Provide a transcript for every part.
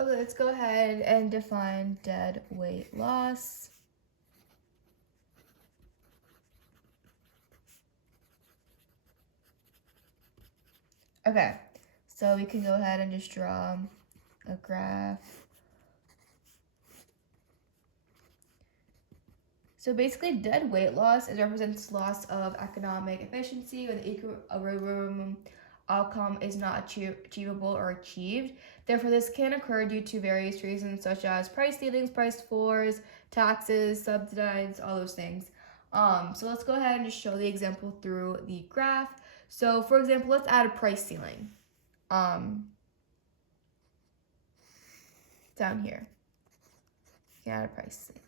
Okay, let's go ahead and define dead weight loss. Okay, so we can go ahead and just draw a graph. So basically, dead weight loss represents loss of economic efficiency when the equilibrium outcome is not achievable or achieved. Therefore, this can occur due to various reasons such as price ceilings, price floors, taxes, subsidies, all those things. So let's go ahead and just show the example through the graph. So for example, let's add a price ceiling down here. You can add a price ceiling.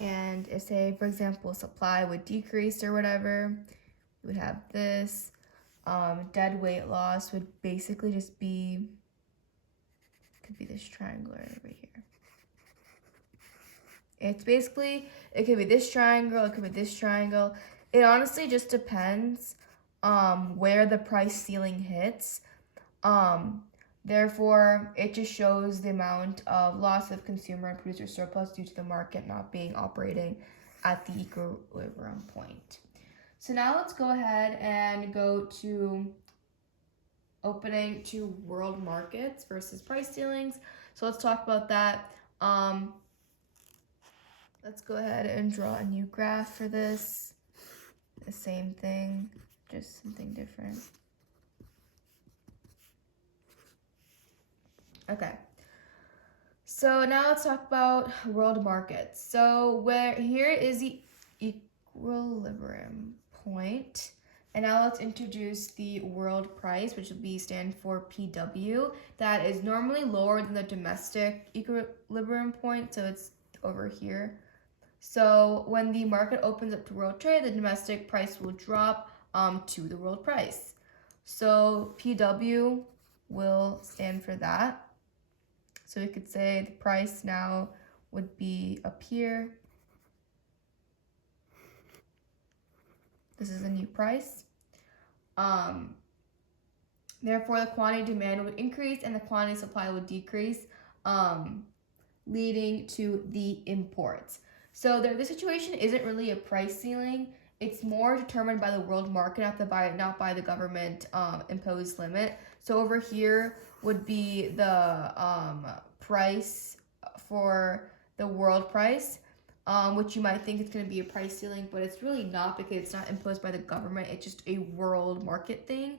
And if say, for example, supply would decrease or whatever, we would have this. Dead weight loss would basically just be, could be this triangle right over here. It's basically, it could be this triangle, it could be this triangle. It honestly just depends where the price ceiling hits. Therefore, it just shows the amount of loss of consumer and producer surplus due to the market not being operating at the equilibrium point. So now let's go ahead and go to opening to world markets versus price ceilings. So let's talk about that. Let's go ahead and draw a new graph for this. The same thing, just something different. Okay. So now let's talk about world markets. So where here is the equilibrium point. And now let's introduce the world price, which will be stand for PW. That is normally lower than the domestic equilibrium point, so it's over here. So when the market opens up to world trade, the domestic price will drop to the world price. So PW will stand for that. So we could say the price now would be up here. This is a new price. Therefore, the quantity demand would increase and the quantity supply would decrease, leading to the imports. So the situation isn't really a price ceiling. It's more determined by the world market, not by the government imposed limit. So over here would be the price for the world price, which you might think it's going to be a price ceiling, but it's really not because it's not imposed by the government. It's just a world market thing.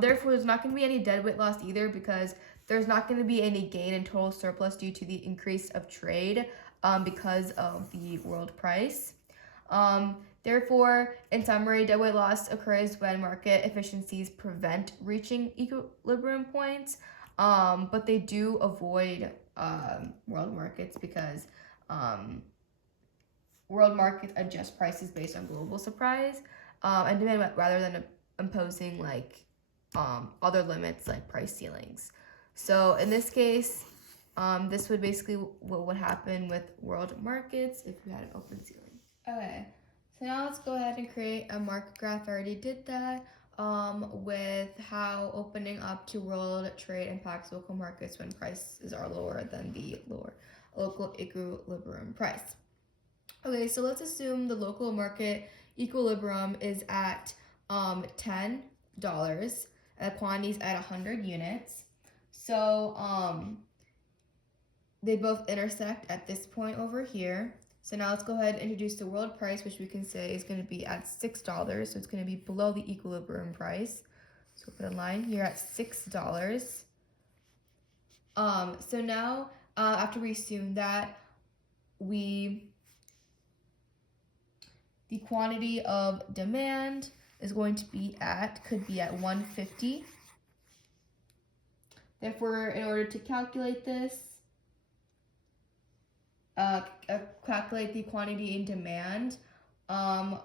Therefore, there's not going to be any dead weight loss either because there's not going to be any gain in total surplus due to the increase of trade because of the world price. Therefore, in summary, dead weight loss occurs when market efficiencies prevent reaching equilibrium points, but they do avoid world markets because world markets adjust prices based on global supply and demand rather than imposing like other limits like price ceilings. So in this case, this would basically what would happen with world markets if you had an open ceiling. Okay, so now let's go ahead and create a market graph. I already did that with how opening up to world trade impacts local markets when prices are lower than the local equilibrium price. Okay, so let's assume the local market equilibrium is at $10 and the quantity is at 100 units. So they both intersect at this point over here. So now let's go ahead and introduce the world price, which we can say is going to be at $6. So it's going to be below the equilibrium price. So we'll put a line here at $6. So now after we assume that the quantity of demand is going to be could be at 150. Therefore, in order to calculate this, calculate the quantity in demand, in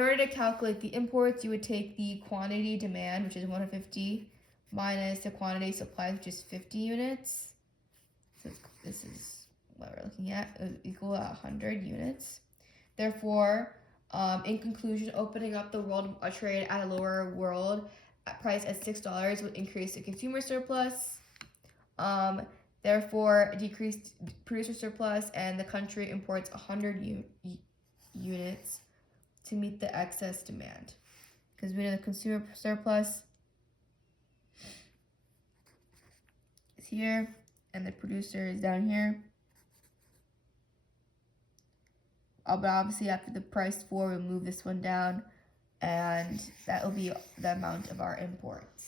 order to calculate the imports, you would take the quantity demand, which is 150, minus the quantity supplied, which is 50 units. So this is what we're looking at, equal 100 units. Therefore, in conclusion, opening up the world trade at a lower world price at $6 would increase the consumer surplus. Therefore, decreased producer surplus, and the country imports 100 units to meet the excess demand. Because we know the consumer surplus is here, and the producer is down here. But obviously after the price 4, we'll move this one down, and that will be the amount of our imports.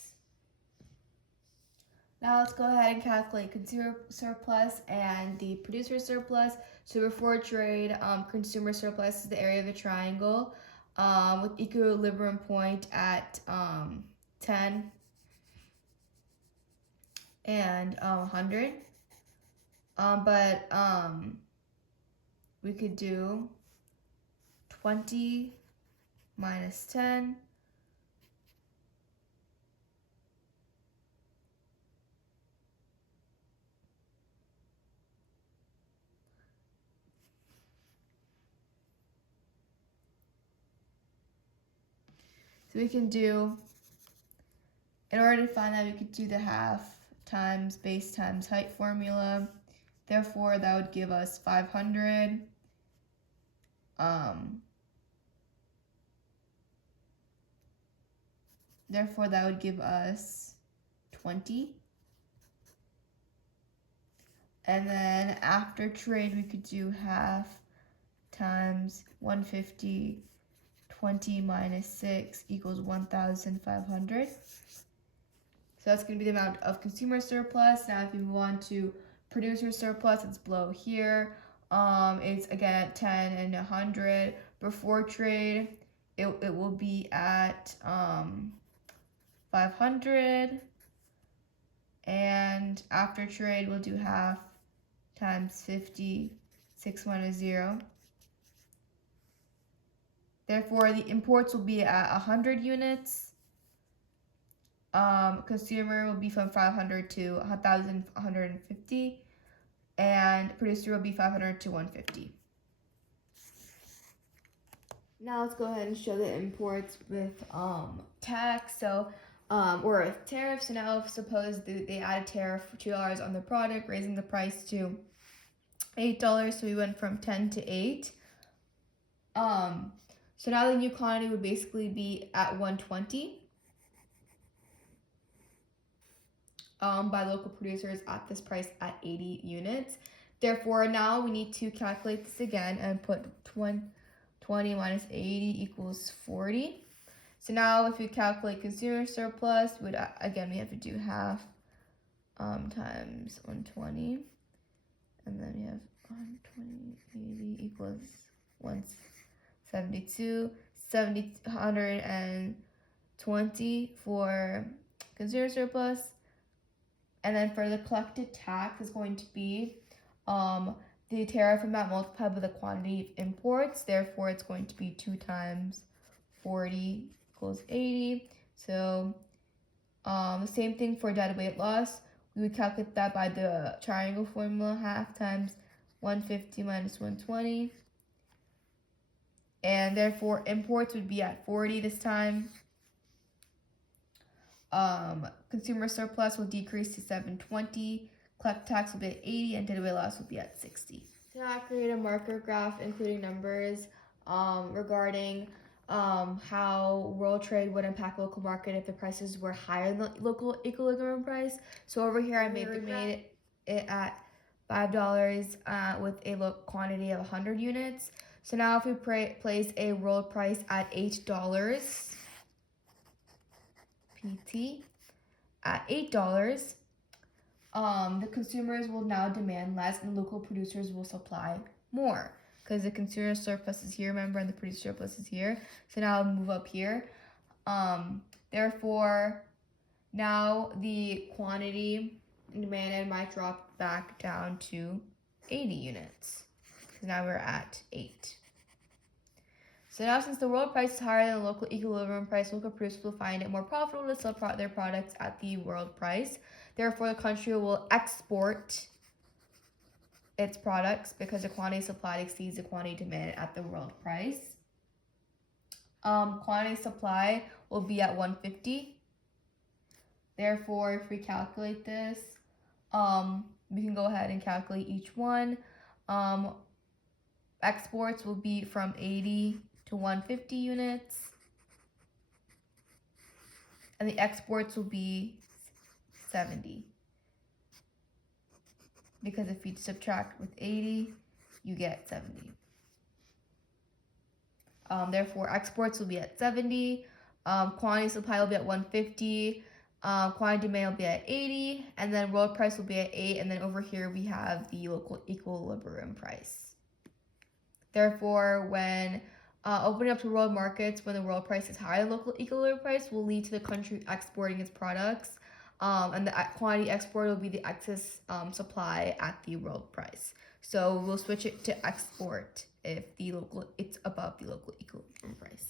Now let's go ahead and calculate consumer surplus and the producer surplus. So before trade, consumer surplus is the area of a triangle with equilibrium point at 10 and 100. We could do 20 minus 10 So we can do, in order to find that, we could do the half times base times height formula. Therefore, that would give us 500. Therefore, that would give us 20. And then after trade, we could do half times 150. 20 minus 6 equals 1,500. So that's going to be the amount of consumer surplus. Now if you move on to producer surplus, it's below here. It's again at 10 and 100. Before trade, it will be at 500. And after trade, we'll do half times 50, 6 minus 0. Therefore, the imports will be at 100 units. Consumer will be from 500 to 1,150. And producer will be 500 to 150. Now let's go ahead and show the imports with tax. So, or with tariffs. So now suppose they add a tariff for $2 on the product, raising the price to $8. So we went from 10 to 8. So now the new quantity would basically be at 120 by local producers at this price at 80 units. Therefore, now we need to calculate this again and put 20 minus 80 equals 40. So now if we calculate consumer surplus, we have to do half times 120. And then we have 120, 80 equals 172, 120 for consumer surplus. And then for the collected tax is going to be the tariff amount multiplied by the quantity of imports. Therefore, it's going to be 2 times 40 equals 80. So the same thing for deadweight loss. We would calculate that by the triangle formula, half times 150 minus 120. And therefore, imports would be at 40 this time. Consumer surplus will decrease to 720. Collect tax will be at 80, and deadweight loss will be at 60. So now I create a marker graph including numbers regarding how world trade would impact local market if the prices were higher than the local equilibrium price. So over here I made it at $5 with a quantity of 100 units. So now if we place a world price at $8, PT, at $8, the consumers will now demand less and local producers will supply more because the consumer surplus is here, remember, and the producer surplus is here. So now I'll move up here. Therefore, now the quantity demanded might drop back down to 80 units because now we're at 8. So now since the world price is higher than the local equilibrium price, local producers will find it more profitable to sell their products at the world price. Therefore, the country will export its products because the quantity supplied exceeds the quantity demanded at the world price. Quantity supply will be at 150. Therefore, if we calculate this, we can go ahead and calculate each one. Exports will be from 80 to 150 units. And the exports will be 70. Because if you subtract with 80, you get 70. Therefore, exports will be at 70. Quantity supply will be at 150. Quantity demand will be at 80. And then world price will be at 8. And then over here, we have the local equilibrium price. Therefore, when opening up to world markets, when the world price is higher, the local equilibrium price will lead to the country exporting its products. And the quantity export will be the excess supply at the world price. So we'll switch it to export if it's above the local equilibrium price.